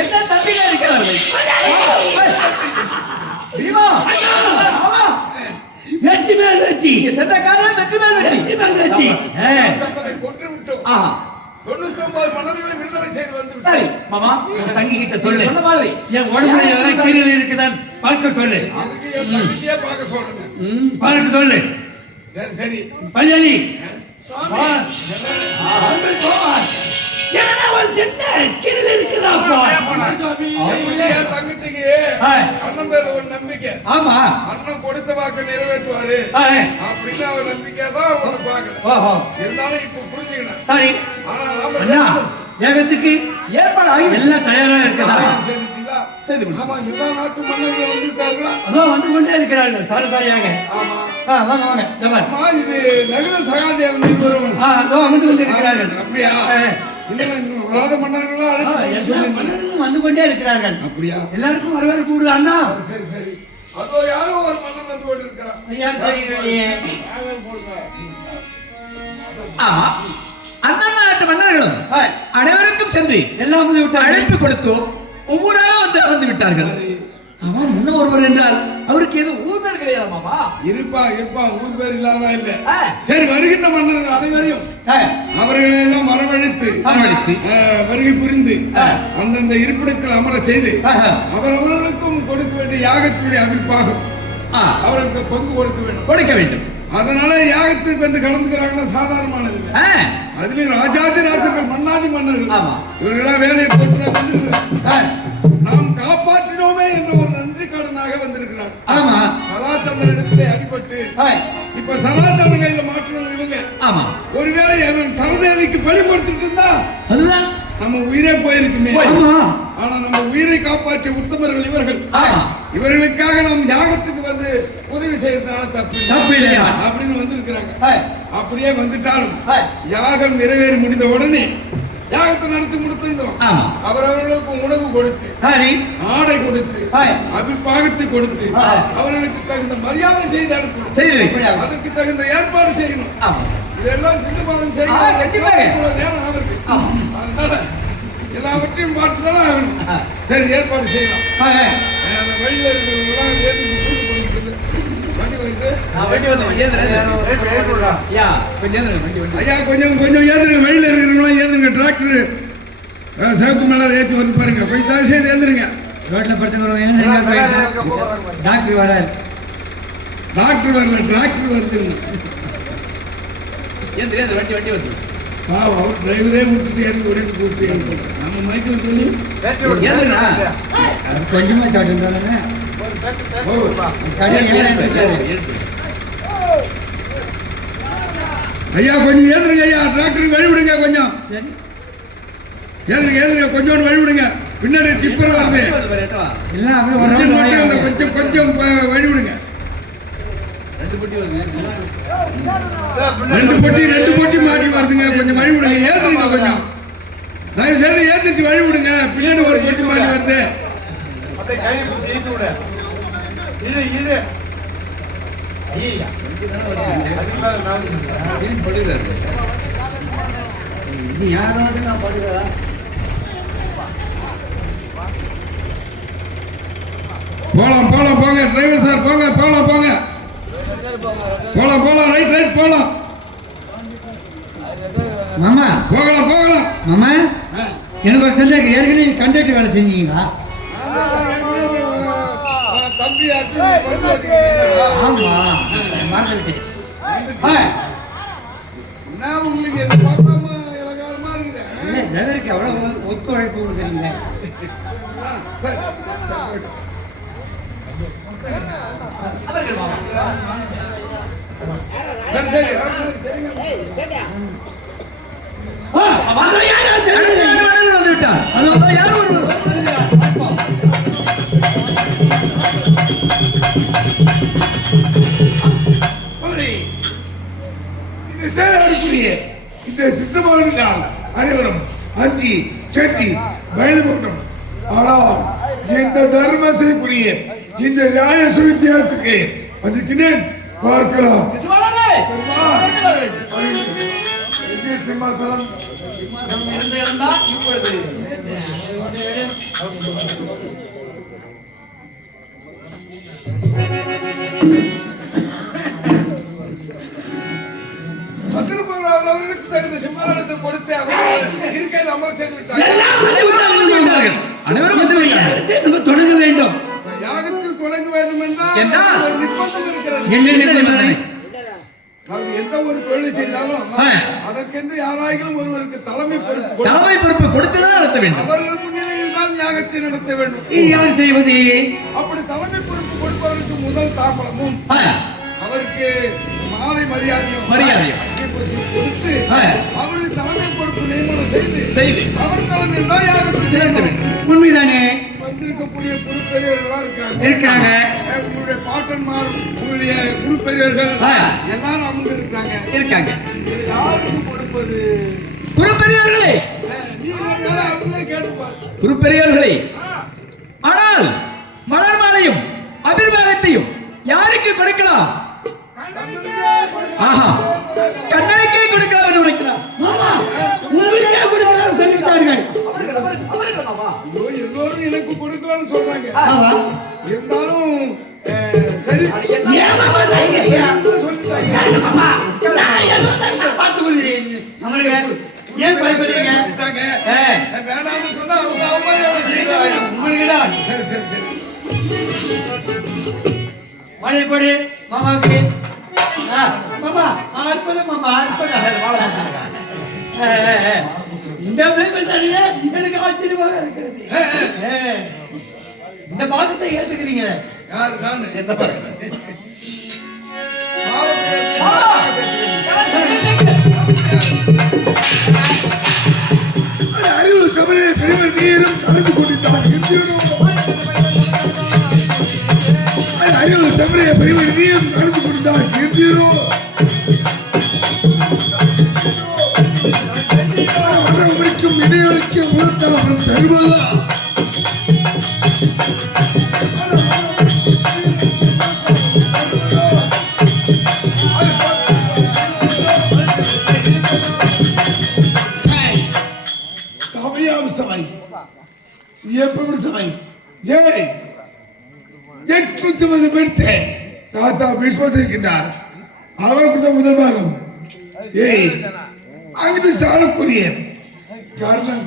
என்ன தம்பிகள் இருக்கிறார்கள். வெற்றி மேல் வெற்றி. சென்ற காலம் வெற்றி மேல் வெற்றி. கொன்று விட்டோம். 99 மன்னர்களை விடுதலை செய்து வந்து. சரி மாமா, தங்கி கிட்ட சொல்லு. சொன்ன மாதிரி என் உடம்புல எதனா கீரல் இருக்குதான் பார்க்க சொல்லு. அதுக்கு என் தங்கச்சியே பார்க்க சொல்றேன். பார்க்க சொல்லு. சரி சரி. பஞ்சலி கீரல் இருக்குதாப்பா. என் தங்கச்சிக்கு அண்ணன் பேர் ஒரு நம்பிக்கை. ஆமா, அண்ணன் கொடுத்த வாக்கு நிறைவேற்றுவாரு அப்படின்னு அவர் நம்பிக்கை தான் அவனை பார்க்கல. இருந்தாலும் இப்ப புரிஞ்சுக்கணும். சரி, ஆனா அண்ணா ஏகத்துக்கு ஏற்பாடு ஆகி எல்லாம் தயாரா இருக்கிறா. செய்து கொண்டு ஆமா, எல்லா நாட்டு மன்னர்கள் வந்துட்டார்களா? அதான் வந்து கொண்டே இருக்கிறார்கள் சாரதாரியாக. ஆமா. வாங்க வாங்க. ஆமா, இது நகுல சகாதேவன் ஒருவன். அதோ வந்து கொண்டு இருக்கிறார்கள். அப்படியா? இன்னும் வராத மன்னர்கள்லாம் அழைத்து வந்து கொண்டே இருக்கிறார்கள். அப்படியா? எல்லாருக்கும் வரவேற்பு கூடுதா அண்ணா? சரி சரி. அதோ யாரோ ஒரு மன்னன் வந்து கொண்டு இருக்கிறான். ஐயா தெரியலையே. அந்த நாட்டு மன்னர்களும் அனைவருக்கும் சென்று எல்லாம் வந்து விட்டு அழைப்பு கொடுத்தோம். ஒவ்வொருவராக வந்து விட்டார்கள். ஆமா, முன்ன ஒருவர் என்றால் அவருக்கு எதுவும் ஊர் பேர் கிடையாது மாமா. இருப்பா ஊர் பேர் இல்லாத இல்ல. சரி, வருகின்ற மன்னர்கள் அனைவரையும் அவர்களை எல்லாம் வரவழைத்து வருகை புரிந்து அந்தந்த இருப்பிடத்தில் அமர செய்து அவரவர்களுக்கும் கொடுக்க வேண்டிய யாகத்துடைய அவிழ்ப்பாகும் அவர்களுக்கு பங்கு கொடுக்க வேண்டும். அதனால யாகத்துக்கு வந்து கலந்துக்கிறாங்கன்னா சாதாரணமானது இல்லை. அதுலயும் ராஜாதி ராஜர்கள் மன்னாதி மன்னர்கள் இவர்களாம் வேலையை போட்டு நாம் காப்பாற்றினோமே என்ற ஒரு நன்றி கடனாக வந்திருக்கிறார். ஆமா, சராச்சந்திர இடத்திலே அடிபட்டு இப்ப சராச்சந்திர கையில மாற்றணும் இவங்க. ஆமா, ஒருவேளை அவன் சரதேவிக்கு பலி கொடுத்துட்டு இருந்தா அதுதான் நம்ம உயிரே போயிருக்குமே. ஆனா நம்ம உயிரை காப்பாற்றிய உத்தமர்கள் இவர்கள். இவர்களுக்காக நாம் யாகத்துக்கு வந்து உதவி செய்யறதுனால தப்பு இல்லையா அப்படின்னு வந்திருக்கிறாங்க. அப்படியே வந்துட்டாலும் யாகம் நிறைவேறி முடிந்த உடனே யாகத்தை நடத்தி முடித்திருந்தோம். அவரவர்களுக்கு உணவு கொடுத்து ஆடை கொடுத்து அபிப்பாகத்தை கொடுத்து அவர்களுக்கு தகுந்த மரியாதை செய்து அனுப்பணும். அதற்கு தகுந்த ஏற்பாடு செய்யணும். இதெல்லாம் சித்தபாதம் செய்யணும். நேரம் அவருக்கு அதனால எல்லாவற்றையும் பார்த்துதானே ஆகணும். சரி, ஏற்பாடு செய்யலாம். வழியில் இருக்கிறவங்களாம் ஐயா கொஞ்சம் ஏந்துருங்க. வழியில் இருக்கிறவங்களாம் ஏந்துருங்க. டிராக்டர் சிவப்பு மேல ஏற்றி வந்து பாருங்க. கொஞ்சம் தயவு செய்து ஏந்துருங்க. ரோட்ல படுத்துக்கிறோம். டாக்டர் வராரு. டாக்டர் வரல, டிராக்டர் வருது. வண்டி வந்து பாவம், அவர் டிரைவரே விட்டுட்டு ஏறி உடைத்து கூப்பிட்டு நம்ம மைக்கில் சொல்லி கொஞ்சமா சாப்பிட்டு தானே. ஐயா கொஞ்சம் ஏந்துருங்க. ஐயா டிராக்டருக்கு வழி விடுங்க. கொஞ்சம் ஏந்துருங்க. கொஞ்சம் வழி விடுங்க. பின்னாடி டிப்பர் வருது. கொஞ்சம் வழி விடுங்க. ரெண்டு பொட்டி மாட்டி வருதுங்க. கொஞ்சம் வழி விடுங்க. ஏத்துருங்க. கொஞ்சம் தயவு செய்து ஏத்திச்சு வழி விடுங்க. பின்னாடி ஒரு பொட்டி மாட்டி வருது. போங்க டிரைவர் சார், போங்க. போலாம் ரைட் போலாம். மாமா போகலாம். மாமா, எனக்கு ஒரு சந்தேகம். ஏற்கனவே கண்டக்டர் வேலை செஞ்சீங்களா? ஆமா, மறந்துட்டேன். உங்களுக்கு என்ன பார்க்காம இலகாரமா இருக்குது. டிரைவருக்கு எவ்வளவு ஒத்துழைப்பு கொடுக்குறீங்க. சரி வந்து விட்டார். யார் ஒருவர் இந்த சேவைக்குரிய இந்த சிஸ்டமானால் அனைவரும் அஞ்சி செட்டி வயது போட்டோம். ஆனால் இந்த தர்மசைக்குரிய இந்த நியாய சுவித்தியாரத்துக்கு அதுக்கு பார்க்கலாம். முக்கிய சிம்மாசனம் இருந்த இடம்தான் இப்பொழுது அவர்களுக்கு தகுந்த சிம்மாசனத்தை கொடுத்து அவர்கள் இருக்கிறது அமர செய்து விட்டார்கள். அனைவரும் வந்து விட்டார்கள். நம்ம தொடங்க வேண்டும். யாகத்தில் தொடங்க வேண்டும் என்றால் ஒரு நிர்பந்தம் இருக்கிறது. என்ன நிபந்தனை? அவர் எந்த ஒரு தொழிலை செய்தாலும் அதற்கென்று யாராயிலும் ஒருவருக்கு தலைமை பொறுப்பு கொடுத்துதான் நடத்த வேண்டும். அவர்கள் முன்னிலையில் தான் யாகத்தை நடத்த வேண்டும். யார் செய்வது? அப்படி தலைமை பொறுப்பு கொடுப்பவருக்கு முதல் தாம்பலமும் அவருக்கு மாலை மரியாதையும் கொடுத்து அவருக்கு தலைமை பொறுப்பு நியமனம் செய்து அவர் தலைமையில் தான் யாகத்தை செய்ய வேண்டும். உண்மைதானே? வந்திருக்கக்கூடிய குருப்பெரியர்களா இருக்காங்க. உங்களுடைய பாட்டன்மார், உங்களுடைய குருப்பெரியர்கள் எல்லாரும் அமர்ந்து இருக்காங்க. யாருக்கு கொடுப்பது? குருப்பெரியர்களே, குருப்பெரியர்களே, ஆனால் மலர் மாலையும் அபிர்வாகத்தையும் யாருக்கு கொடுக்கலாம்? ஆஹா, கண்ணனுக்கே கொடுக்கலாம் என்று உரைக்கிறார். உங்களுக்கே கொடுக்கலாம் சொல்லிவிட்டார்கள். எல்லோரும் எனக்கு கொடுக்கலாம்னு சொல்றாங்க. இருந்தாலும் சரி ஏன் பயப்படுறீங்க? வேணாம்னு சொன்னா அவங்க அவமானம் செய்யறாங்க. உங்களுக்குதான். சரி மழை போடு மாமாவுக்கு. மாமா அற்புதம், மாமா அற்புதம். இந்த தனியா எனக்கு ஆச்சரியமாக இருக்கிறது. இந்த பாகத்தை ஏத்துக்கிறீங்க? யார்? நான். எந்த பாகத்தை? அறிவு சபையை பெரியவர் நீரும் கலந்து கொண்டிருந்தார். அறிவு சபையை பெரியவர் நீரும் கலந்து கொண்டிருந்தார். வரவழைக்கும் இடைவெளிக்கு முதத்தாவரம் தருவதா? சபையாம் சபை எப்படி சபை? தாத்தா பீஷ்மர் அவர் கொடுத்த முதல் பாகம் அங்கு சாலக்கூடிய காரணம்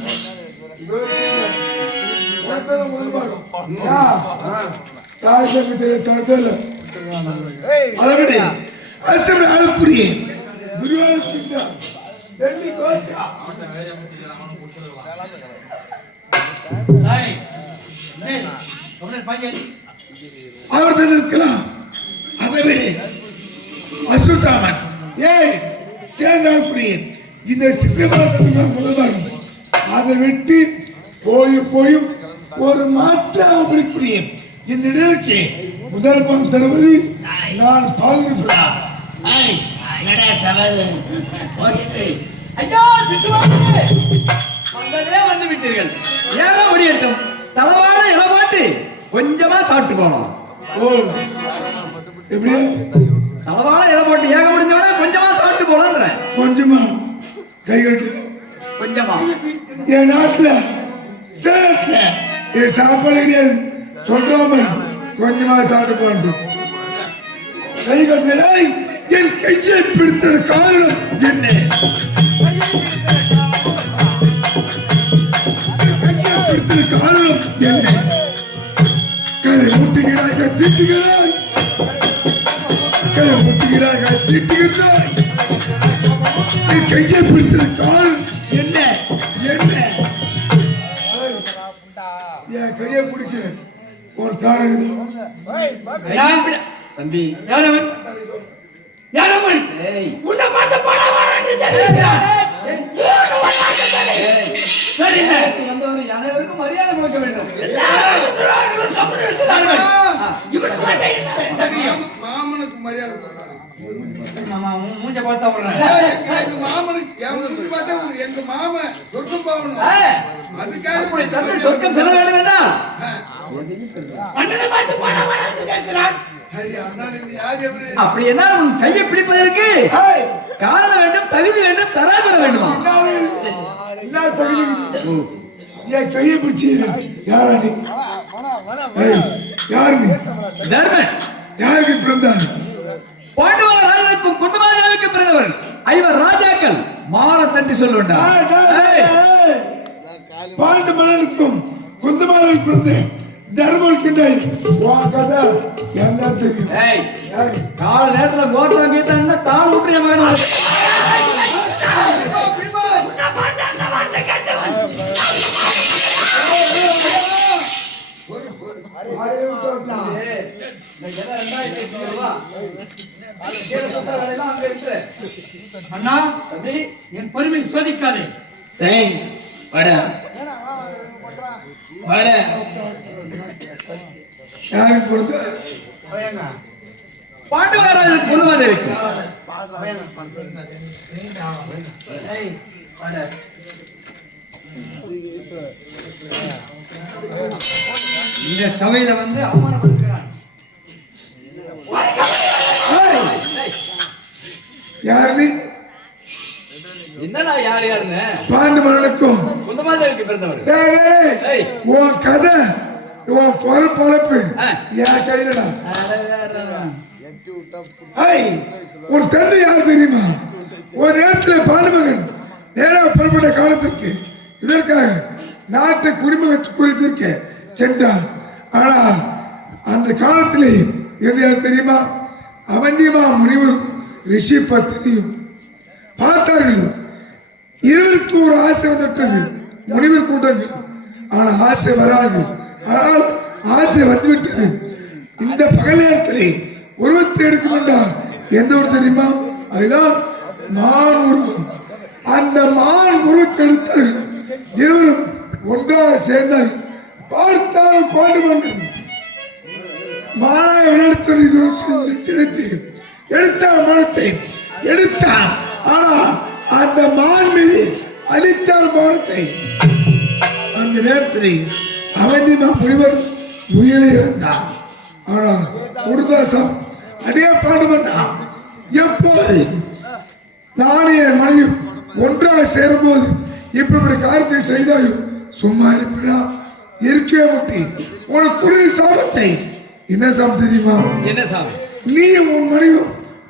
முதல் பாகம் அதபடி அஷ்டமி ஆளக்கூடிய அவர் இருக்கலாம். அதை அசுத்தாமன் சேர்ந்தால் இந்த சித்தபாரத்துக்கு முதல் பாகம் அதை விட்டு போயும் ஒரு மாற்றம் அப்படி இந்த இடத்துக்கு முதல் பாகம் தருவது நான் பாதுகாப்பு. வந்து விட்டீர்கள். ஏழை முடியட்டும். தளவாட இளவாட்டு கொஞ்சமா சாப்பிட்டு போகலாம். எப்படி? தளவாட இலை போட்டு ஏக முடிஞ்ச விட கொஞ்சமா சாப்பிட்டு போலான்ற. கொஞ்சமா கை கட்டு. கொஞ்சமா என் நாட்டுல சாப்பாடு கிடையாது. சொல்றாம கொஞ்சமா சாப்பிட்டு போட்டு கை கட்டுதல என் கையை பிடித்த காரணம் என்ன? காரணம் என்ன? கலை முட்டுகிறாய், திட்டுகிறாய். கலை முட்டுகிறாய், திட்டுகிறாய். என் கையை பிடித்த காரணம் என்ன? என் கையை பிடிக்க ஒரு காரணம். தம்பி யாரவன் உன்னை பார்த்து வந்தவர் அனைவருக்கும் மரியாதை கொடுக்க வேண்டும். மாமனுக்கு மரியாதை மூஞ்ச பார்த்தா எங்க மாமன் சொர்க்கம் போகணும். அதுக்காக சொர்க்கம் செல்ல வேண்டும் என்றால் சரி அதனால நீ யார் எவரு? அப்படி என்ன உன் கையை பிடிப்பதற்கு காரணம் வேண்டும், தகுதி வேண்டும், தராதரம் வேண்டுமா? என்ன தகுதி? என் கையை பிடிச்சி யாரா நீ? யாரு நீ? தர்மன் யாருக்கு பிறந்தார்? பாண்டுவ ராஜனுக்கும் குந்தமாதேவிக்கு பிறந்தவர்கள் ஐவர் ராஜாக்கள். மான தட்டி சொல்ல வேண்டாம். பாண்டு மன்னனுக்கும் குந்தமாதேவிக்கு பிறந்த தர்மனுக்கு கதை என்ன தெரியும்? கால நேரத்துல கோத்தம் கீத்தா தாள் விட்டுறிய மகன். அண்ணா என் பெருமை சோதிக்காதே. யாருக்கு பிறந்த? பாண்டுவராஜனுக்கு குந்தமாதேவிக்கு. இந்த சபையில வந்து அவமானப்படுத்துகிறான். யாரு நீ? என்னடா யார் யாருன்னு? பாண்டு மன்னனுக்கும் குந்தமாதேவிக்கு பிறந்தவர். உன் கதை உன் பொறுப்பு என் கையிலடா. உன் தந்தை யாரு தெரியுமா? ஒரு நேரத்தில் பாண்டுமகன் நேராக புறப்பட்ட காலத்திற்கு இதற்காக நாட்டை குடிமகத்திற்கு சென்றார். ஆனால் அந்த காலத்திலே எது யார் தெரியுமா? அவந்தியமா முனிவர் ரிஷி பத்தினியும் பார்த்தார்கள். இருவருக்கு ஒரு ஆசை வந்துட்டது முனிவர் கூட்டத்தில். ஆனால் ஆசை வராது. ஆனால் ஆசை வந்துவிட்டது. இந்த பகல் நேரத்திலே உருவத்தை எடுக்க வேண்டாம். எந்த ஒரு தெரியுமா? அதுதான் மான் உருவம். அந்த மான் உருவத்தை எடுத்தார்கள். இருவரும் ஒன்றாக சேர்ந்தார்கள். பார்த்தால் பாண்டு மன்னன் மானாய விளையாட்டு எடுத்தார் மானத்தை எடுத்தார். ஆனால் அந்த மான் மீது அளித்தார் மானத்தை. அந்த நேரத்தில் அவந்திமா முனிவர் உயிரை இருந்தார். ஆனால் குருதாசம் அடியே பாண்டு மன்னன் எப்போது நானே என் மனைவி ஒன்றாக சேரும்போது இப்படி காரியத்தை செய்தாயோ சும்மா இருப்பினா இருக்கவே முட்டி உனக்கு குடி சாபத்தை. என்ன சாபம் தெரியுமா? என்ன சாபம்? நீ உன் மனைவி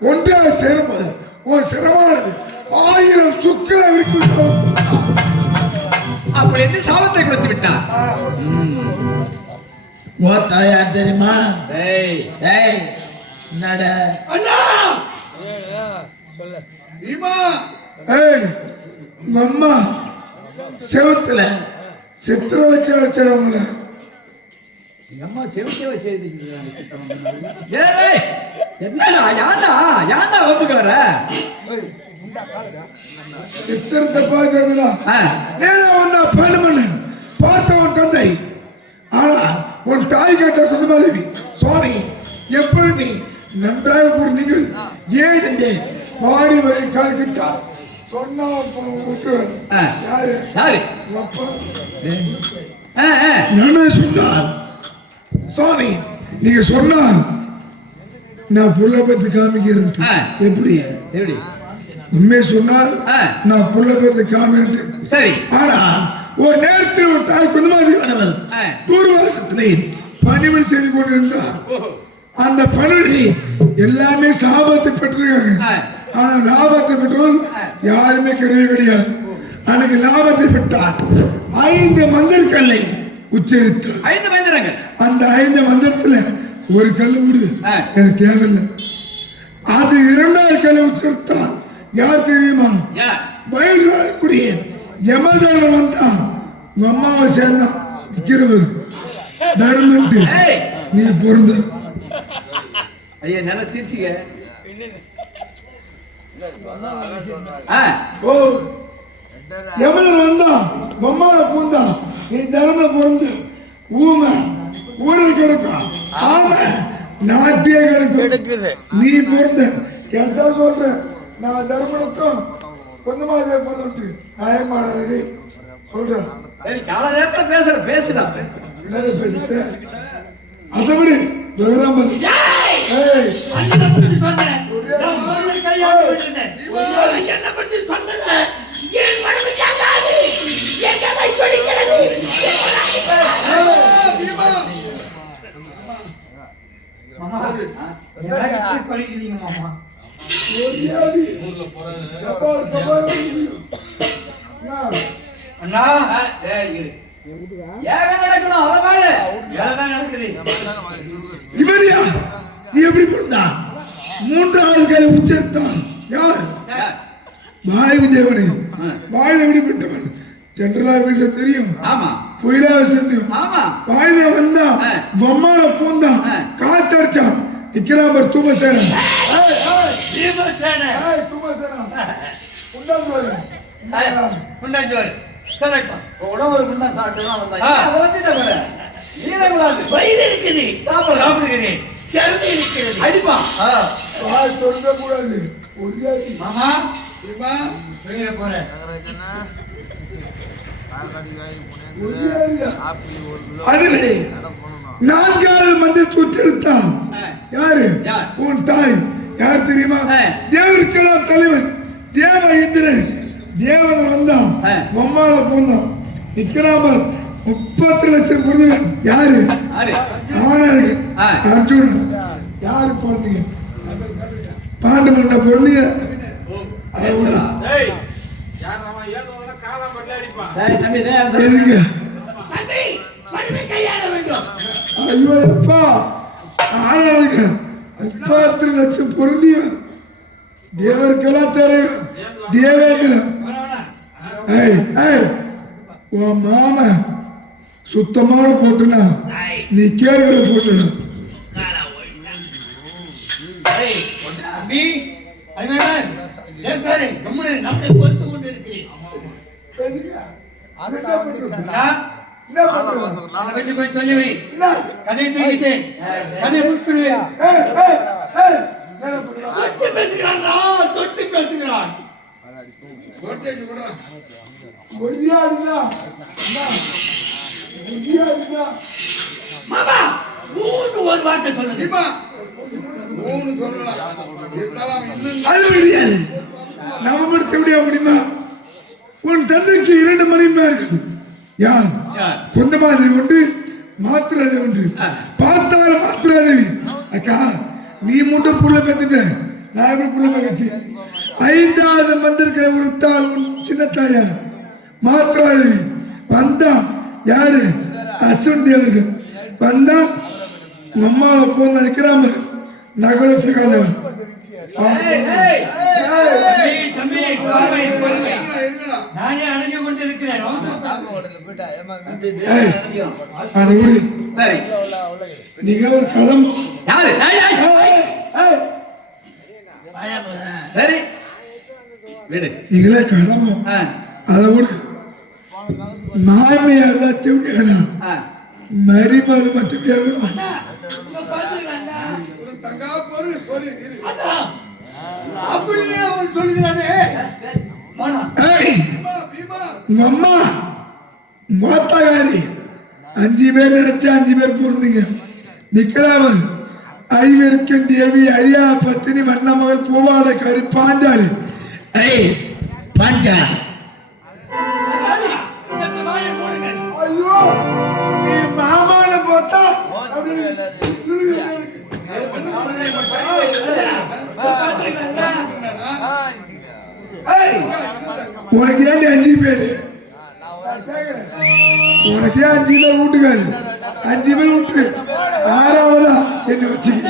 ஒன்றாக சேரும்போது உன் சிரமானது 1000 சுக்கரை இருக்கும் சாபம். அப்படி என்ன சாபத்தை கொடுத்து விட்டார்? யார் தெரியுமா? அம்மா செவத்துல சித்திர வச்சவங்கள அம்மா செவிக்க வச்சு என்னடா யாண்டா யாண்டா வம்புக்கு வர? சித்திரத்தை பார்த்ததுனா நேரா வந்தா பாண்டு மன்னன் பார்த்தவன் தந்தை. ஆனா உன் தாய் கேட்ட குந்தமாதேவி சுவாமி எப்படி நீ நன்றாக கூட நீங்கள் ஏன் இந்த மாடி வரை கால் கிட்டா சொன்னா யாரு யாரு நான் சொன்னான் சுவாமி நீங்க சொன்னால் நான் புள்ள பத்தி காமிக்கிறேன். எப்படி எப்படி உண்மையை சொன்னால் நான் புள்ள பத்தி காமிக்கிறேன். சரி. ஆனா ஒரு நேரத்தில் ஒரு தாய் குந்தமாதேவி தூர்வாசத்திலே பணிவன் செய்து கொண்டிருந்தார். அந்த பணியை எல்லாமே சாபத்தை பெற்றிருக்காங்க. ஆனா லாபத்தை பெற்றோர் யாருமே கிடையாது. அன்னைக்கு லாபத்தை பெற்றார். 5 மந்திர கல்லை உச்சரித்தார். 5 மந்திரங்கள். அந்த 5 மந்திரத்துல ஒரு கல் விடு எனக்கு தேவையில்லை. அது 2வது கல்லை உச்சரித்தார். யார் தெரியுமா? வயல்குடிய யமதர்மன் வந்தான். உங்க அம்மாவை சேர்ந்தான் நிக்கிறவர் தர்மன் நீ பொருந்த. ஐயா நல்லா சிரிச்சிங்க. யமதர்மன் வந்தான் அம்மாவை பூந்தான். நீ தர்ம பொருந்த ஊமை ஊரில் கிடக்கும். ஆமா நாட்டியே கிடக்கும். நீ பொருந்த கேட்டா சொல்ற நான் தர்மனுக்கும் கொஞ்சமாதே போதுட்டு நியாயமானது சொல்றேன். கால நேரத்தில் பேசுற பேசுடா அதை விடு ஜெகதாம்பர். ஏய், அண்ணனை பத்தி சொன்னேன். நான் முதல்ல கையாள விட்டுட்டேன். என்ன பத்தி சொன்னேன். என் மனது தாங்காது. என் கை கொடிக்கிறது. பீமா மாமா எனக்கு கொல்லிக்கிறீங்க மாமா. ஒரியாதி. எப்பா, எப்பா, அண்ணா ஏக நடக்கணும் அத பாரு. எல்லாம் நடக்குது. இவனியா நீ எப்படி பிறந்தா? மூன்றாவது கையில உச்சரித்தான் யார்? வாயு தேவனை. வாயு எப்படி பெற்றவன்? தென்றலா பேச தெரியும், ஆமா புயலா பேச தெரியும். ஆமா வாயுல வந்தா பொம்மால பூந்தான் காத்தடிச்சான் நிக்கிறாம்பர் தூமசேன. பீமசேன. தூமசேனா உண்டாக்குவாரு. உண்டாஞ்சோறு சரட்டம் உடம்பு குண்டா சாப்பிட்டு தான் வந்தாங்க. அதை வச்சு தவிர ஈரக்கூடாது. வயிறு இருக்குது. சாப்பிடுகிறேன். கருது இருக்கிறது. அடிப்பா. வாய் தொடங்க கூடாது. ஒரியாதி. மாமா பீமா வெளியே போறேன். அதுவே நான்காவது மந்திர உச்சரித்தான் யாரு? உன் தாய் யார் தெரியுமா? தேவருக்கெல்லாம் தலைவன் தேவ இந்திரன். தேவதன் வந்தான் பொம்மால பூந்தான் நிக்கிறாம்பர் 30 லட்சம் கொடுத்தவன் யாரு? ஆனார்கள் அர்ஜுனன். யாரு பிறந்தீங்க? பாண்டு மன்ன பிறந்தீங்க. தம்பி எதுங்க? தம்பி மறுபடியும் கையாள வேண்டும். ஐயோ அப்பா, ஆனாளுங்க 30 லட்சம் பொருந்தியவன் தேவருக்கெல்லாம் தலைவன் தேவேந்திரன். ஏய் ஏய், உன் மாமா சுத்தமான போட்டுனா நீ கேள்விகளை போட்டுனா தம்பி ஐமேன் ஏசாரி கம்முனு நம்மை பொறுத்து கொண்டு இருக்கிறேன். கொஞ்சம் போய் சொல்லி வை. கதையை தூக்கிட்டேன். கதையை முடிச்சுடுவேன். தொட்டு பேசுகிறான். தொட்டு பேசுகிறான். கோட்டேஜ் கூட மாமா மூணு ஒரு வார்த்தை சொல்லுங்க. பீமா 3 சொல்லலாம். இருந்தாலும் இன்னும் அது முடியாது. நம்ம மட்டும் எப்படியா முடியுமா? உன் தந்தைக்கு 2 மணிமார்கள் யார்? குந்தமாதேவி ஒன்று, மாத்திராதேவி ஒன்று. பார்த்தால மாத்திராதேவி அக்கா நீ மட்டும் புள்ள பெத்துட்ட, நான் எப்படி புள்ள பெத்து? 5வது மந்திரிக்கிற ஒரு தாள் உன் சின்ன தாயார் மாத்திராதேவி வந்தா யாரு? அஸ்வின் தேவர்கள் வந்தா அம்மாவை போன இருக்கிறாம நகர சகாதேவன். தம்பி பொறுமை பொறுமை. இருக்கடா நானே அணைஞ்சு கொண்டு இருக்கிறேன். அதை விடு. சரி நீங்க ஒரு களம். யாரு? சரி விடு. நீங்களே கடமை. அதை விடு. மாமியார் தான் திவ்யானா மரிமரு மத்தியானா தங்கா பொறு பொறு இரு. அப்படின்னு அவன் சொல்லுகிறானே. பீமா பீமா உங்க அம்மா மோத்தகாரி 5 பேர் நினைச்சா 5 பேர் பொருந்தீங்க. நிக்கிறாவன் ஐவருக்கும் தேவி அழியா பத்தினி மன்ன மகள் பூவாடை கறி பாஞ்சாலி. பாஞ்சாலி சற்று வாயை மூடுங்கள். ஐயோ நீ மாமால பார்த்தா உனக்கு ஏன் 5 பேரு? உனக்கு ஏன் 5 பேர் வீட்டுக்காரு? 5 பேர் விட்டு 6வதா என்ன வச்சுக்க.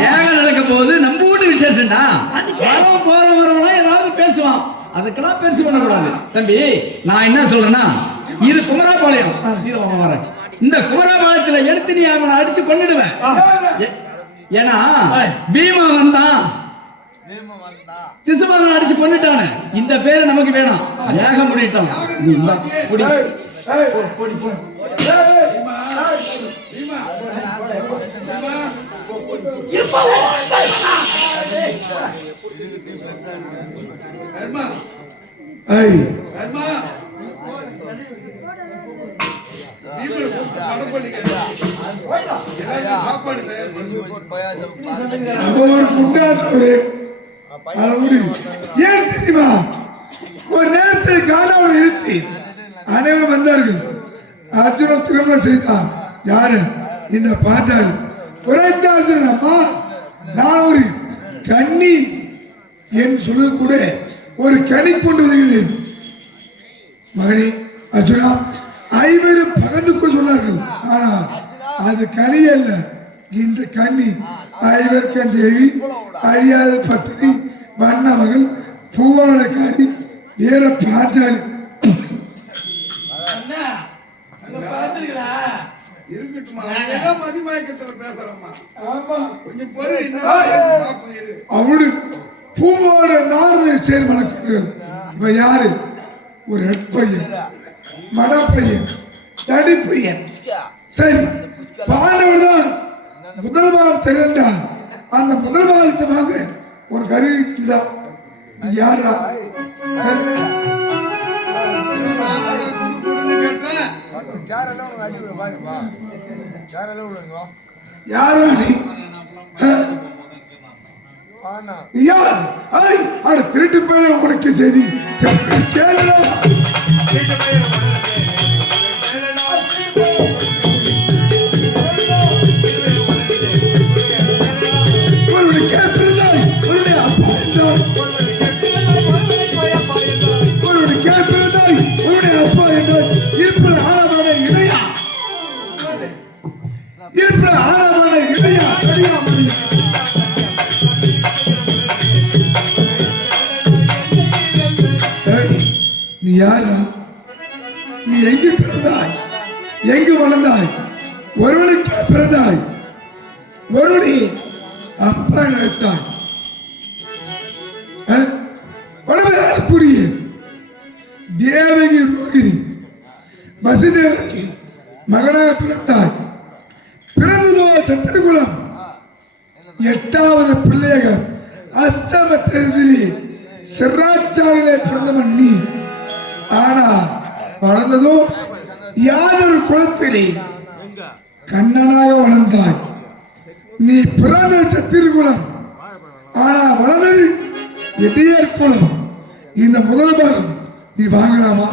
ஏக நடக்க போது நம்ம வீட்டு விசேஷம்டா. வர போற வரவெல்லாம் ஏதாவது பேசுவான், அதுக்கெல்லாம் பெருசு பண்ணக்கூடாது. தம்பி நான் என்ன சொல்றேன்னா, இது குமராபாளையம். வரேன் இந்த குமராபாளையத்துல எடுத்து நீ அவனை அடிச்சு கொன்னுடுவேன். ஏன்னா பீமா வந்தான் சிசுபாலன் அடிச்சு கொண்டுட்டானே இந்த பேரு நமக்கு வேணாம் ஏகம் முடிட்டான் நீ இந்தா, புடி. இப்ப உன் கைவனா. தர்மா ஏய் தர்மா பீமனை கூப்பிட்டு படம் பண்ணிக்கிறேன். எல்லாருக்கும் சாப்பாடு தயார் பண்ணு. அவருக்கு உண்டானவரு அதை முடி ஏன் தெரியுமா ஒரு நேரத்தில் காணாமல் நிறுத்தி அனைவரும் வந்தார்கள். அர்ஜுனன் திருமணம் செய்தான். யாரு இந்த பாட்டாளி உரைத்த அர்ஜுனன் அம்மா நான் ஒரு கன்னி என் சொல்ல கூட ஒரு கனி கொண்டு வருகிறேன் மகனே அர்ஜுனா ஐவரும் பகிர்ந்து கொண்டு சொன்னார்கள். ஆனா அது கனி அல்ல இந்த கன்னி ஐவர்க்கன் தேவி அழியாத பத்தினி வண்ண மகள் பூவாளக்காரி ஏற பாட்டாளி அண்ணா, அங்க பாத்துருக்கீங்களா? இருக்கட்டுமா ஏதோ மதிமயக்கத்துல பேசுறோம்மா. ஆமா கொஞ்சம் பொறு இன்னும் பாப்போம் இரு. அவளு பூவோட நார்வை சேர் மணக்கிறது. இப்ப யாரு ஒரு நட்பையன் மடப்பையன் தடிப்பையன். சரி பாண்டவர் தான் முதல் பாகம் திரண்டார். அந்த முதல் பாகத்தை வாங்க ஒரு கருவிதான் யாரா மாமாவோட குடுக்குடுன்னு கேட்டேன். யாரா நீ யார் ஐய் அட திருட்டு பேர உனக்கு செய்தி கேளலாம் ஒருவனை கேட்பிருந்தாய் ஒருவனை அப்பா என்றார். ஒருவனை கேட்பிருந்தாய் ஒருவனை அப்பா என்றார். இருப்பில் ஆழமான இடையா இருப்பில் ஆழமான இடையா சரியா முடியும். நீ யாரா நீ எங்கு பிறந்தாய் எங்கு வளர்ந்தாய் ஒருவனுக்கு பிறந்தாய் ஒருவனை அப்பா நினைத்தாய் வளமையாகக்கூடிய தேவகி ரோகிணி வசுதேவருக்கு மகனாக பிறந்தாய். பிறந்ததோ சத்திரகுலம் 8வது பிள்ளையாக அஷ்டம தேதியிலே சிராச்சாரிலே பிறந்தவன் நீ. ஆனா வளர்ந்ததோ யாதொரு குலத்திலே கண்ணனாக வளர்ந்தாய். நீ பிறந்த சத்திரகுலம் ஆனா வளர்ந்தது எடியர் குலம். இந்த முதல் பாகம் நீ வாங்கலாமா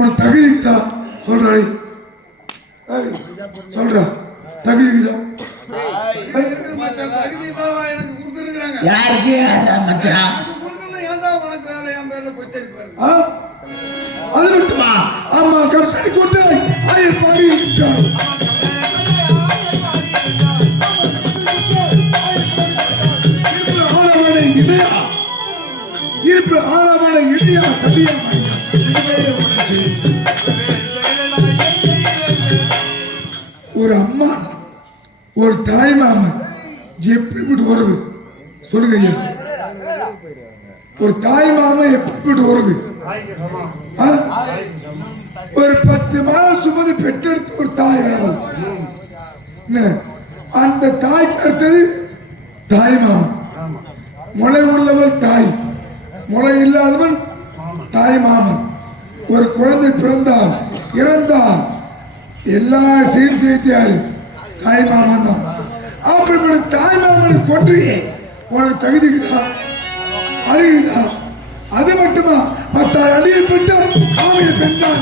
உன் தகுதிக்குதா சொல்றாடி சொல்ற தகுதிக்குதா இருக்கு மச்சான், தகுதி இல்லாம எனக்கு கொடுத்துருக்காங்க. யாருக்கு யாரா மச்சான்? எனக்கு கொடுக்கணும் ஏன்டா உனக்கு வேலை என் பேர்ல கொச்சரி பாரு. அது மட்டுமா ஆமா கம்சனை கொண்டாய் ஆயர் பாடி இருக்கிறார். இருப்பு ஆழமான இடையா தடியா ஒரு அம்மா ஒரு தாய் மாமன் எப்படிப்பட்ட உறவு சொல்லுங்க ஐயா. ஒரு தாய் மாமன் எப்படிப்பட்ட உறவு ஒரு 10 மாதம் சுமந்து பெற்றெடுத்த ஒரு தாய் இழந்தது. அந்த தாய்க்கு அடுத்தது தாய் மாமன். முளை உள்ளவள் தாய் முளை இல்லாதவன் தாய் மாமன். ஒரு குழந்தை பிறந்தால் இறந்தால் எல்லா சீர்திருத்தியாரு தாய் மாமன் தான். அப்படிப்பட்ட தாய் மாமனை கொன்றியே உனக்கு தகுதிக்குதான் அருகுதான். அது மட்டுமா மற்ற அடியை பெற்றால் ஆமையை பெற்றால்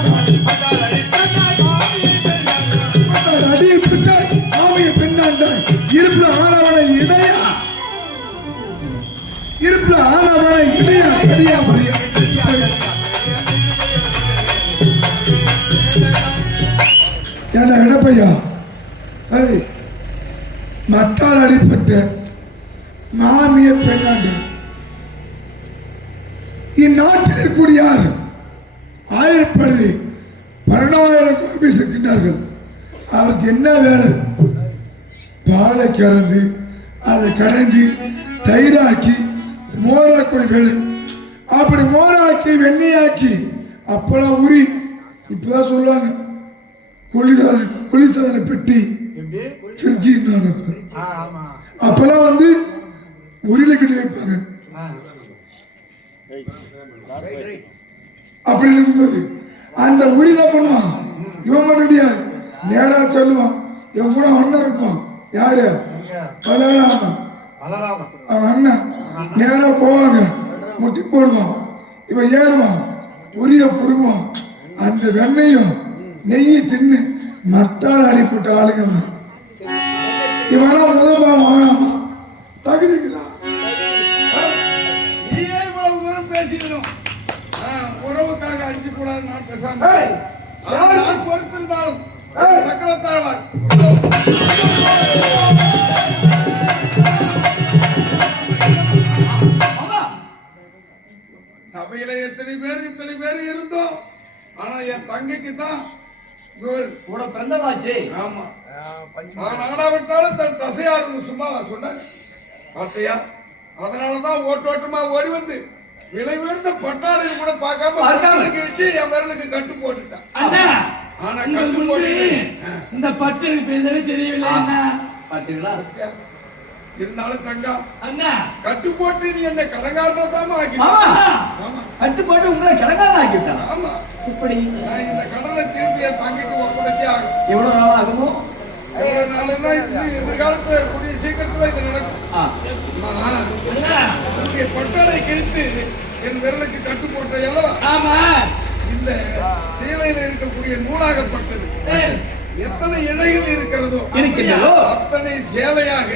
அடியை பெற்றால் ஆமையை பெண்ணாண்டாய். இருப்புல ஆனவனை இடையா இருப்புல ஆனவனை இடையா சரியா முடியா ஏண்டா இடப்பையா மத்தால் அடிப்பட்ட மாமிய பெண்ணாண்டு இந்நாட்டில் இருக்கக்கூடிய யார் ஆயிரப்படி 12,000 கோபிஸ் இருக்கின்றார்கள். அவருக்கு என்ன வேலை? பாலை கறந்து அதை கடைந்து தயிராக்கி மோராக்குடி வேலை. அப்படி மோராக்கி வெண்ணெயாக்கி அப்பெல்லாம் உரி இப்பதான் சொல்லுவாங்க குளிர்சாதன பெட்டி ஃப்ரிட்ஜ். அப்பெல்லாம் வந்து உரியில கட்டி வைப்பாங்க. அப்படி இருக்கும்போது அந்த உரியில பண்ணுவான். இவன் பண்ண முடியாது. நேரா சொல்லுவான். இவன் கூட அண்ணன் இருப்பான். யாரு? பலராமன். அவன் அண்ணன் நேரா போவாங்க. முட்டி போடுவான். இவன் ஏறுவான். உரிய புடுங்குவான். அந்த வெண்ணையும் நெய்யை தின்னு மட்டால் அடிப்பட்ட ஆளுங்க. இவனா முதல்பாவம் ஆனாமா தகுதிக்கலாம். நீயே இவ்வளவு தூரம் பேசிக்கணும். உறவுக்காக அழிச்சு கூடாது. நான் பேசாம நான் பொறுத்திருந்தாலும் சக்கரத்தாழ்வார் சபையில எத்தனை பேர் இருந்தோம். ஆனா என் தங்கைக்கு தான் கூட பிறந்ததாச்சு. ஆமா, நான் ஆடாவிட்டாலும் தன் தசையாரு சும்மா சொன்னாங்க பார்த்தையா. அதனாலதான் ஓட்டோட்டமா ஓடி வந்து விலை உயர்ந்த பட்டாடையில் கூட பார்க்காம வச்சு என் விரலுக்கு கட்டு போட்டுட்டான். ஆனா கட்டு போட்டு இந்த பட்டு பேசவே தெரியவில்லை. பாத்தீங்களா? இருந்தாலும் தங்கம் அண்ணா கட்டு போட்டு நீ என்ன கடங்காரனா தாமா ஆக்கி. கட்டு போட்டு உங்களை கடங்காரன் ஆக்கிட்டா. ஆமா, இப்படி நான் இந்த கடனை திருப்பி என் தங்கைக்கு ஒப்படைச்சே ஆகும். எவ்வளவு நாள் ஆகுமோ? எவ்வளவு நாளுன்னா எதிர்காலத்துல கூடிய சீக்கிரத்துல இது நடக்கும். பட்டாடை கிழித்து என் விரலுக்கு கட்டு போட்ட அல்லவா? ஆமா, இந்த சீலையில இருக்கக்கூடிய நூலாகப்பட்டது எத்தனை இழைகள் இருக்கிறதோ அத்தனை சேலையாக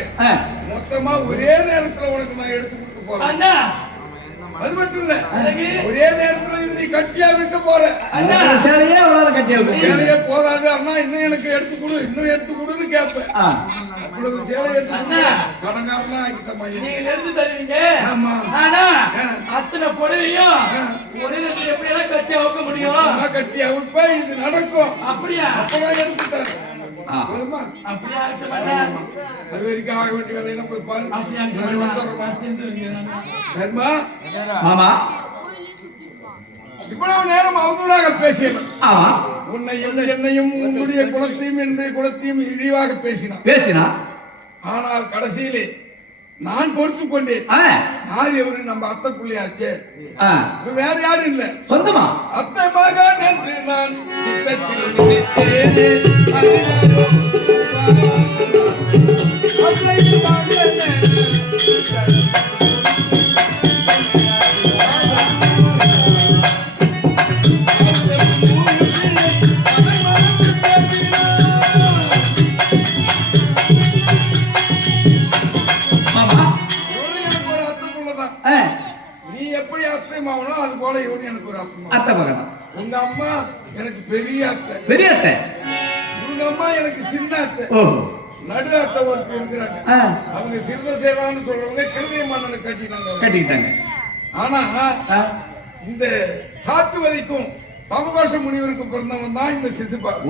மொத்தமா ஒரே நேரத்துல உனக்கு நான் எடுத்து கொடுக்க போறேன். அது மட்டும் இல்ல, ஒரே நேரத்துல இது நீ கட்டியா விற்க போற. சேலையே போதாது அண்ணா, இன்னும் எனக்கு எடுத்து கொடு, இன்னும் எடுத்து கொடுன்னு கேட்பேன். அவ்வளவு சேலை எடுத்து கடங்காரலாம் ஆகிட்டமா. நீங்க எடுத்து தருவீங்க. ஆமா, ஆனா அத்தனை பொருளையும் ஒரே நேரத்துல எப்படி எல்லாம் கட்டி அவுக்க முடியும்? கட்டி அவுப்பா, இது நடக்கும். அப்படியா? அப்பதான் எடுத்து தரேன். போதுமா? அப்படியா? அது வரைக்கும் ஆக வேண்டிய வேலையில போய் பாரு. தர்மா ஆமா, இவ்வளவு நேரம் அவதூறாக பேசியவன். ஆமா, உன்னையும் என்னையும் உன்னுடைய குலத்தையும் என்னுடைய குலத்தையும் இழிவாக பேசினான். ஆனால் கடைசியிலே நான் பொறுத்து கொண்டேன். யார் எவரு? நம்ம அத்தை புள்ளியாச்சே, வேற யாரும் இல்ல, சொந்தமா அத்தை மகன் என்று நான் சித்தத்தில் நினைத்தேனே. நீ எப்படி அத்தை மாவனோ அது போல இவன் எனக்கு ஒரு அத்தை மகன். உங்க அம்மா எனக்கு பெரிய அத்தை. உங்க அம்மா எனக்கு சின்ன அத்தை. நடு அத்தை ஒருத்தர் இருக்கிறாங்க. அவங்க சிறுத சேவான்னு சொல்றவங்க கிருதிய மன்னனை கட்டிட்டாங்க. ஆனா இந்த சாத்துவதிக்கும் பவகோஷ முனிவருக்கும் பிறந்தவன் தான் இந்த சிசுபால்.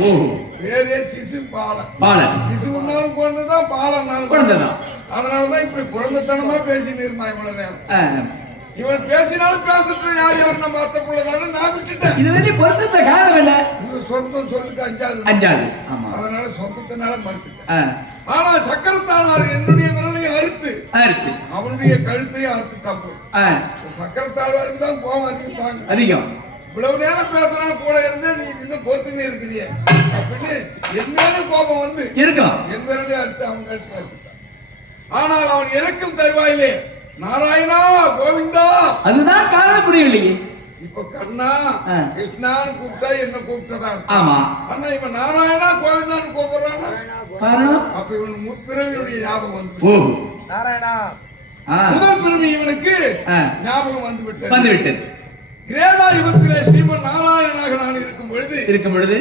வேறே சிசுபாலன். சிசுனாலும் குழந்தைதான், பாலனாலும் குழந்தைதான். அதனாலதான் இப்படி குழந்தைத்தனமா பேசின்னு இருந்தான் இவ்வளவு நேரம். இவன் பேசினாலும் பேசட்டும், யார் நம்ம அத்தை பிள்ளைதானு நான் விட்டுட்டேன். இது வெளியே பொருத்தத்தை காரணம் என்ன? இவன் சொந்தம் சொல்லிட்டு அஞ்சாது. அதனால சொந்தத்தினால மறுத்துட்டேன். ஆனா சக்கரத்தாழ்வார் என்னுடைய விரலையும் அறுத்து அவனுடைய கழுத்தையும் அறுத்துட்டான் போய். சக்கரத்தாழ்வாருக்கு தான் கோவம் அதிகம். இவ்வளவு நேரம் பேசுறா கூட இருந்தே நீ இன்னும் பொறுத்துமே இருக்கிறிய அப்படின்னு என் மேல கோபம் வந்து இருக்கலாம். என் விரலையும் அறுத்து அவன் கழுத்து அறுத்துட்டான். ஆனால் அவன் இறக்கும் தருவாயிலே நாராயணா கோவிந்தா அதுதான் காரணம் புரியவில்லையே. இப்ப கண்ணா கிருஷ்ணான்னு கூப்பிட்டா என்ன கூப்பிட்டதா? ஆமா. ஆனா இவன் நாராயணா கோவிந்தான்னு கூப்பிடுறானா காரணம்? அப்ப இவன் முற்பிறவியுடைய ஞாபகம் வந்து நாராயணா முதல் பிறவி இவனுக்கு ஞாபகம் வந்துவிட்டது. கிரேதா யுகத்திலே ஸ்ரீமன் நாராயணனாக நான் இருக்கும் பொழுது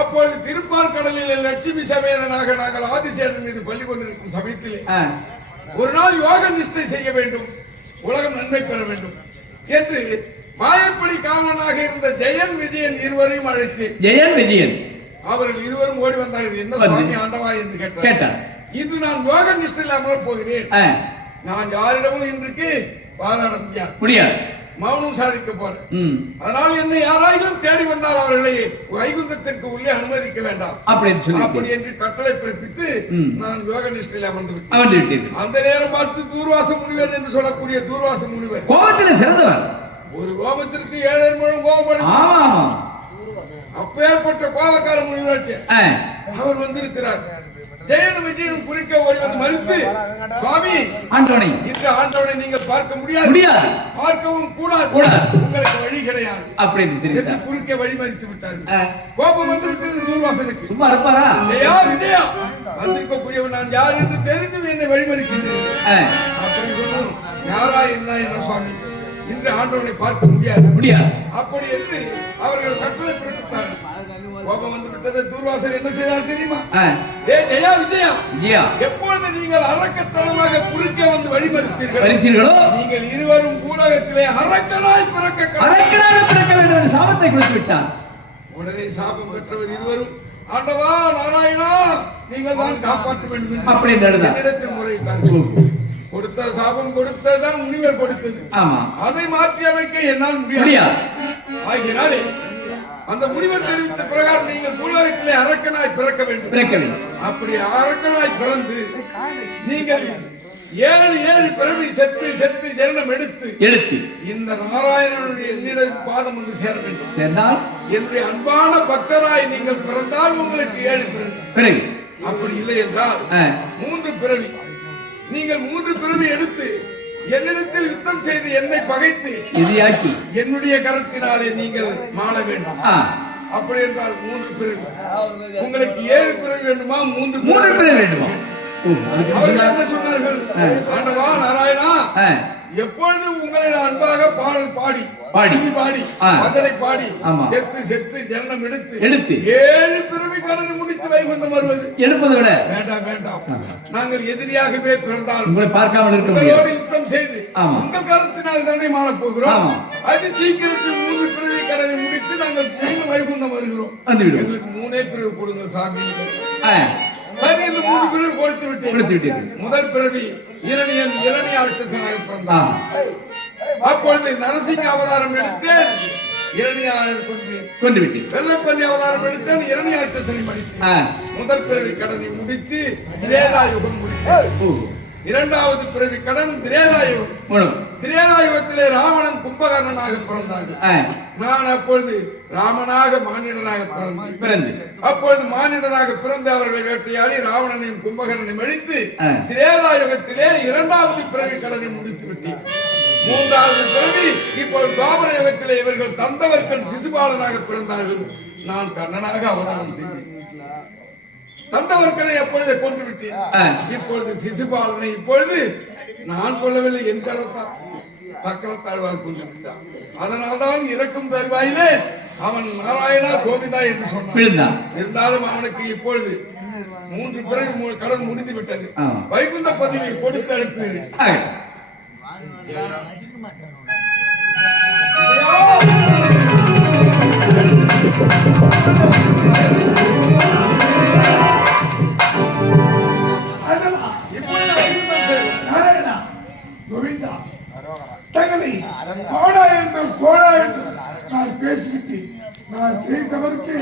அப்பொழுது திருப்பார் கடலில் லட்சுமி சமேதனாக நாங்கள் ஆதிசேடன் மீது பள்ளி கொண்டிருக்கும் சமயத்திலே ஒரு நாள் யோக நிஷ்டை செய்ய வேண்டும், உலகம் நன்மை பெற வேண்டும் என்று மாயப்படி காவலனாக இருந்த ஜெயன் விஜயன் இருவரையும் அழைத்தேன். அவர்கள் இருவரும் ஓடி வந்தார்கள். என்ன சுவாமி ஆண்டவா என்று கேட்டார். இன்று நான் யோக நிஷ்டையில் அமர போகிறேன். நான் யாரிடமும் இன்றைக்கு வாதாட முடியாது, முடியாது. மௌனம் சாதிக்க போறேன். அதனால் என்னை யாராயிலும் தேடி வந்தால் அவர்களை வைகுந்தத்திற்கு உள்ளே அனுமதிக்க வேண்டாம் அப்படி என்று கட்டளை பிறப்பித்து நான் யோக நிஷ்டையில் அமர்ந்து விட்டேன். அந்த நேரம் பார்த்து தூர்வாச முனிவர் என்று சொல்லக்கூடிய தூர்வாச முனிவர் கோபத்தில் சிறந்தவர். ஒரு கோபத்திற்கு 7 முழம் கோபப்படும். அப்பேற்பட்ட கோபக்கார முனிவராச்சு அவர் வந்திருக்கிறார். ஜெயனும் விஜயனும் குறிக்க ஓடி வந்து மறுத்து, சுவாமி ஆண்டவனை இந்த ஆண்டவனை நீங்கள் பார்க்க முடியாது, பார்க்கவும் கூடாது, உங்களுக்கு வழி கிடையாது அப்படின்னு குறிக்க வழி மறித்து விட்டார்கள். கோபம் வந்து விட்டது தூர்வாசனுக்கு. சும்மா இருப்பாரா? ஜெயா விஜயா வந்திருக்கக்கூடியவன் நான் யார் என்று தெரிந்து என்னை வழிமறிக்கின்றேன் அப்படி சொன்னோம். யாரா என்ன சுவாமி, இன்று ஆண்டவனை பார்க்க முடியாது அப்படி என்று அவர்கள் கட்டளை பிறப்பித்தார்கள். கோபம் வந்து விட்டது. தூர்வாசர் என்ன செய்தார் தெரியுமா? ஜெயா விஜயா, எப்பொழுது நீங்கள் அரக்கத்தனமாக குறுக்கே வந்து வழிமறித்தீர்களோ நீங்கள் இருவரும் பூலகத்திலே அரக்கனாய் பிறக்க வேண்டும் என்று சாபத்தை கொடுத்து விட்டார். உடனே சாபம் பெற்றவர் இருவரும், ஆண்டவா நாராயணா நீங்கள் தான் காப்பாற்ற வேண்டும் அப்படி என்னிடத்தில் முறையிட்டார்கள். கொடுத்த சாபம் கொடுத்ததான் முனிவர் கொடுத்தது. அதை மாற்றி அமைக்க என்னால் முடியாது. ஆகினாலே அந்த முனிவர் தெரிவித்த பிரகாரம் நீங்கள் பூலகத்திலே அரக்கனாய் பிறக்க வேண்டும். அப்படி அரக்கனாய் பிறந்து நீங்கள் 7 பிறவி செத்து ஜனனம் எடுத்து இந்த நாராயணனுடைய என்னிட பாதம் வந்து சேர வேண்டும். என்னுடைய அன்பான பக்தராய் நீங்கள் பிறந்தால் உங்களுக்கு 7 பிறவி. அப்படி இல்லை என்றால் 3 பிறவி. நீங்கள் 3 பிறவி எடுத்து என்னிடத்தில் யுத்தம் செய்து என்னை பகைத்து என்னுடைய கரத்தினாலே நீங்கள் மாள வேண்டும். அப்படி என்றால் 3 பிறவி. உங்களுக்கு 7 பிறவி வேண்டுமா? 3 பிறவி வேண்டுமா? அவர்கள் என்ன சொன்னார்கள்? ஆண்டவா நாராயணா, எப்பொழுது உங்களை அன்பாக பாடல் பாடி பஜனை பாடி செத்து ஜனனம் எடுத்து 7 பிறவி கடனை முடித்து வைகுந்தம் வருவது எடுப்பதை விட வேண்டாம். நாங்கள் எதிரியாகவே பிறந்தால் உங்களை பார்க்காமல் உங்களோடு யுத்தம் செய்து உங்கள் காலத்தினால் தானே மாறப் போகிறோம். அது சீக்கிரத்தில் 3 பிறவி கடனை முடித்து நாங்கள் மீண்டும் வைகுந்தம் வருகிறோம். எங்களுக்கு 3 பிறவி கொடுங்க சாமி. சரி என்று 3 பிறவி கொடுத்து விட்டேன். முதல் பிறவி இரணியாட்சசனாக பிறந்தான். அப்பொழுது நரசிங்க அவதாரம் எடுத்தேன், இரணியார் கொண்டு விட்டேன். வெள்ளப்பள்ளி அவதாரம் எடுத்தேன், இரணியாட்சசனை மடித்தேன். முதல் பிறவி கடனை முடித்து திரேதாயுகம் முடித்தேன். இரண்டாவது பிறவி கடன் திரேதாயுகம். திரேதாயுகத்திலே ராவணன் கும்பகர்ணனாக பிறந்தார்கள். நான் அப்பொழுது ராமனாக மானிடனாக பிறந்து அப்பொழுது மானிடனாக பிறந்து அவர்களை வேட்டையாடி ராவணனையும் கும்பகர்ணனையும் அழித்து திரேதாயுகத்திலே 2வது பிறவி கடனை முடித்து விட்டேன். 3வது பிறவி இப்போது துவாபர யுகத்திலே இவர்கள் தந்தவர்கள் சிசுபாலனாக பிறந்தார்கள். நான் கர்ணனாக அவதாரம் செய்தேன். தந்தவர்களை எப்பொழுது கொண்டு விட்டேன். இப்பொழுது சிசுபாலனை இப்பொழுது நான் கொள்ளவில்லை, என் கரத்தால் சக்கரத்தாழ்வார் கொண்டு விட்டார். அதனால்தான் இறக்கும் தருவாயிலே அவன் நாராயணா கோவிந்தா என்று சொன்னான். இருந்தாலும் அவனுக்கு இப்பொழுது 3 பிறகு கடன் முடிந்து விட்டது. வைகுந்த பதவியை கொடுத்து அனுப்புகிறேன். தங்களை கோடா என்று நான் பேசிவிட்டு நான் செய்தவருக்கு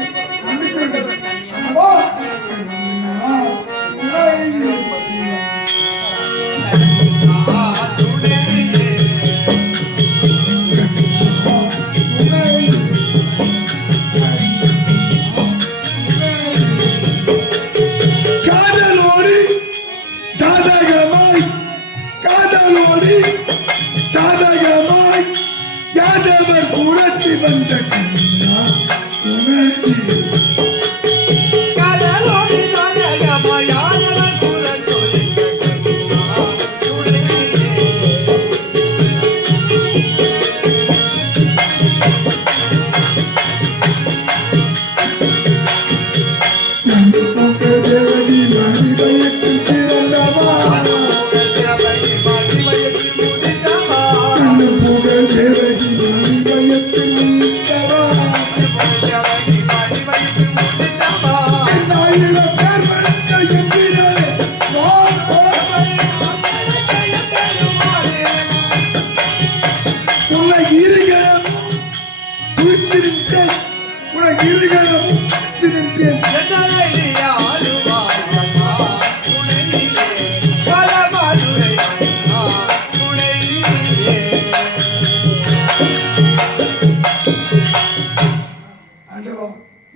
பலமதுரை துணை ஆண்டவா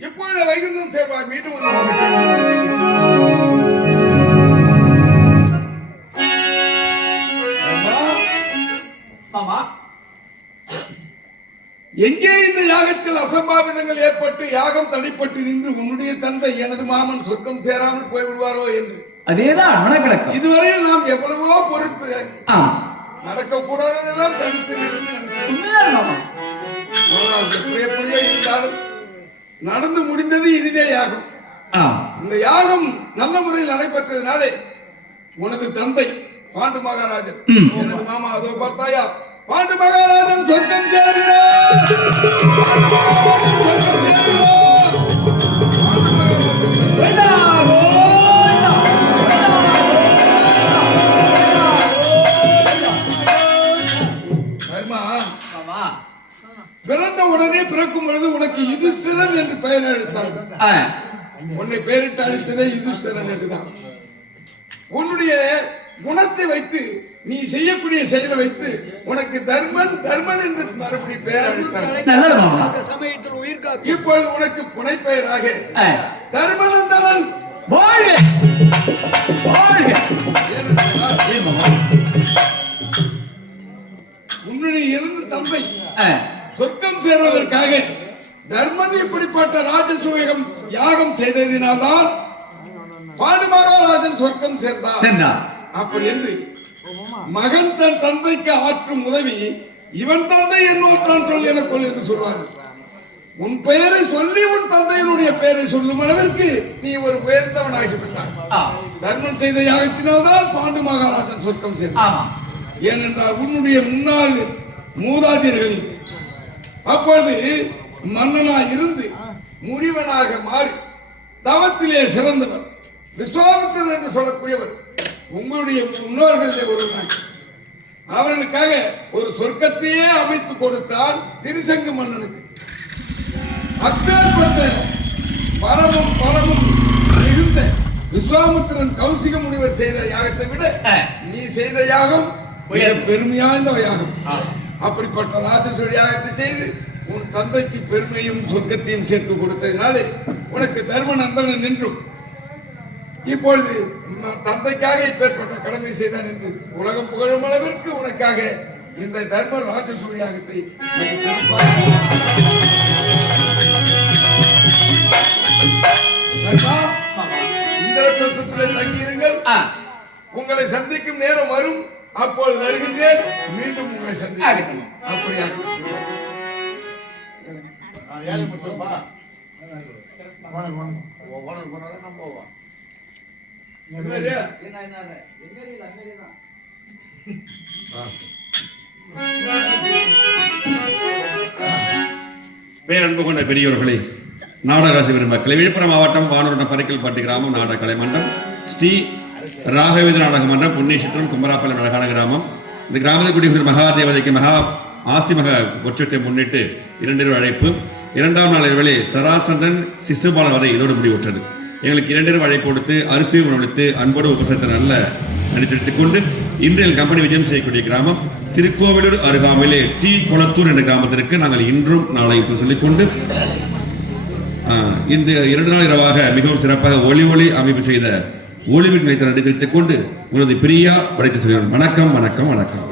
இப்பொழுது வைகுந்தம் சேர்வார் மீண்டும் வந்து உங்களை ஆமா எங்கே இந்த யாகத்தில் அசம்பாவிதங்கள் ஏற்பட்டு யாகம் தடைப்பட்டு நின்று உன்னுடைய தந்தை எனது மாமன் சொர்க்கம் சேராமல் போய்விடுவாரோ என்று அதேதான் மனக்கலக்கம். இதுவரையில் நாம் எவ்வளவோ பொறுத்து ஆமா நடக்கக்கூடாததெல்லாம் தடுத்து நிறுத்தி நடக்கிறோம். உண்மைதான் மாமா. ஆனால் எப்படியே இருந்தாலும் நடந்து முடிந்தது இனிதே யாகம். ஆமா இந்த யாகம் நல்ல முறையில் நடைபெற்றதுனாலே உனது தந்தை பாண்டு மகாராஜன் எனது மாமா அதோ பார்த்தாயா பாண்டு மகாராஜன் சொர்க்கம் சேர்கிறார். பாண்டு மகாராஜன் சொர்க்கம் சேர்கிறார். பாண்டு மகாராஜன் கர்மா பிறந்த உடனே பிறக்கும் பொழுது உனக்கு யுதிஷ்டிரன் என்று பெயர் அளித்தார். உன்னை பெயரிட்டு அளித்ததே யுதிஷ்டிரன் என்றுதான். உன்னுடைய குணத்தை வைத்து நீ செய்யக்கூடிய செயலை வைத்து உனக்கு தர்மன் தர்மன் என்று மறுபடியும் பெயர் அளித்தார். நல்லது மாமா. இப்பொழுது உனக்கு புனைப்பெயராக தர்மனந்தனன். வாழ்க வாழ்க. ஏனென்றால் ஏன் மாமா? உன்னுடைய இருந்து தந்தை சொர்க்கம் சேர்வதற்காக தர்மன் இப்படிப்பட்ட ராஜசூயம் யாகம் செய்ததினால்தான் பாண்டு மகாராஜன் சொர்க்கம் சேர்ந்தார். அப்படி என்று மகன் தன் தந்தைக்கு ஆற்றும் உதவி இவன் தந்தை என்னோற்றான் சொல் என கொள் என்று சொல்வார். உன் பெயரை சொல்லி உன் தந்தையினுடைய பெயரை சொல்லும் அளவிற்கு நீ ஒரு உயர்ந்தவனாகிவிட்டார். தர்மன் செய்த யாகத்தினால்தான் பாண்டு மகாராஜன் சொர்க்கம் சேர்ந்தார். ஏனென்றால் உன்னுடைய முன்னாள் மூதாதையர்கள் அப்பொழுது மன்னனாக இருந்து முனிவனாக மாறி தவத்திலே சிறந்தவர் விஸ்வாமித்திரர் என்று சொல்லக்கூடியவர் உங்களுடைய முன்னோர்களில் ஒருவனாக அவர்களுக்காக ஒரு சொர்க்கத்தையே அமைத்து கொடுத்தால் திருசங்கு மன்னனுக்கு. அப்பேற்பட்ட பரமும் பலமும் மிகுந்த விஸ்வாமித்திரன் கௌசிக முனிவர் செய்த யாகத்தை விட நீ செய்த யாகம் பெருமையாய்ந்த யாகம். அப்படிப்பட்ட ராஜசூய யாகத்தை செய்து உன் தந்தைக்கு பெருமையும் சொர்க்கத்தையும் சேர்த்து கொடுத்ததினாலே உனக்கு தர்மநந்தனன் நின்றும் இப்பொழுது தந்தைக்காக இப்பேற்பட்ட கடமை செய்தான் என்று உலகம் புகழும் அளவிற்கு உனக்காக இந்த தர்ம ராஜசூய யாகத்தை இந்திரபிரஸ்தத்திலே தங்கியிருங்கள். உங்களை சந்திக்கும் நேரம் வரும். அப்பொழுது வருகின்றேன். மீண்டும் உங்களை சந்திக்கிறேன். அப்படியாக பேரன்பு கொண்ட பெரியவர்களே, நாடகாசி பெருமக்களை, விழுப்புரம் மாவட்டம் வானூர் பரிக்கல்பட்டி கிராமம் நாடக கலை மன்றம் ஸ்ரீ ராகவேந்திர நாடக மன்றம் புண்ணியசித்திரம் கும்பராப்பள்ளி அழகான கிராமம். இந்த கிராமத்தில் குடியிருக்கிற மகாதேவதைக்கு மகா ஆஸ்தி மக உற்சவத்தை முன்னிட்டு 2 அழைப்பு. 2ஆம் நாள் இரவிலே சராசந்தன் சிசுபால வதை இதோடு முடிவுற்றது. எங்களுக்கு 2 அழைப்பு கொடுத்து அரிசியை உணவளித்து அன்போடு உபசரித்த நல்ல நடித்திருத்துக் கொண்டு இன்று எங்கள் கம்பெனி விஜயம் செய்யக்கூடிய கிராமம் திருக்கோவிலூர் அருகாமையிலே டி கொளத்தூர் என்ற கிராமத்திற்கு நாங்கள் இன்றும் நாளையும் சொல்லிக்கொண்டு இந்த 2 நாள் இரவாக மிகவும் சிறப்பாக ஒளி அமைப்பு செய்த ஒளிவின் நிலையத்தை நடித்திருத்துக் கொண்டு உனது பிரியா படைத்து சொல்கிறோம். வணக்கம் வணக்கம் வணக்கம்.